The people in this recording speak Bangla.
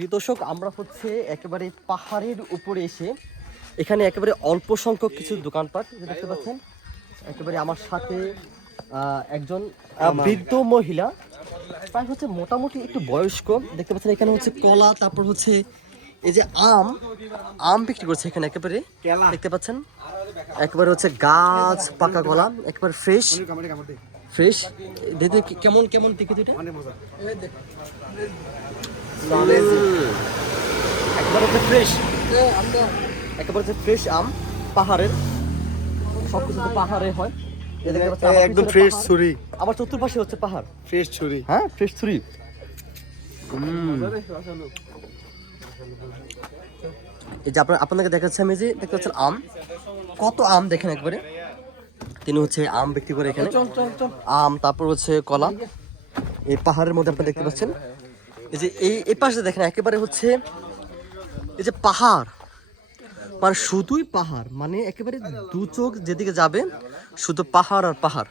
প্রিয় দর্শক, আমরা হচ্ছে একেবারে পাহাড়ের উপরে এসে এখানে একেবারে অল্প সংখ্যক কিছু দোকানপাট দেখতে পাচ্ছেন। একেবারে আমার সাথে একজন বৃদ্ধ মহিলা, প্রায় হচ্ছে মোটামুটি একটু বয়স্ক, দেখতে পাচ্ছেন। এখানে হচ্ছে কলা, তারপর হচ্ছে এই যে আম বিক্রি করছে এখানে একেবারে, দেখতে পাচ্ছেন। একেবারে হচ্ছে গাছ পাকা কলা, একেবারে ফ্রেশ ফ্রেশ। দেখতে কেমন কেমন দেখে দুইটা একেবারে হচ্ছে ফ্রেশ, একেবারে হচ্ছে ফ্রেশ আম, পাহাড়ের সবকিছু তো পাহাড়ে হয়। একদম ফ্রেশ ছুরি, আবার চতুর্পাশে হচ্ছে পাহাড়, ফ্রেশ ছুরি। হ্যাঁ ফ্রেশ ছুরি। এই যে আপনাকে দেখাচ্ছি আমি, যে দেখতে পাচ্ছেন আম, কত আম দেখেন একবারে। তিনি হচ্ছে আম বিক্রি করে এখানে, আম, তারপর হচ্ছে কলা। এই পাহাড়ের মধ্যে আপনি দেখতে পাচ্ছেন, এই যে এই পাশে দেখেন একেবারে হচ্ছে এই যে পাহাড়, মানে শুধুই পাহাড়, মানে একেবারে দু চোখ যেদিকে যাবে শুধু পাহাড় আর পাহাড়।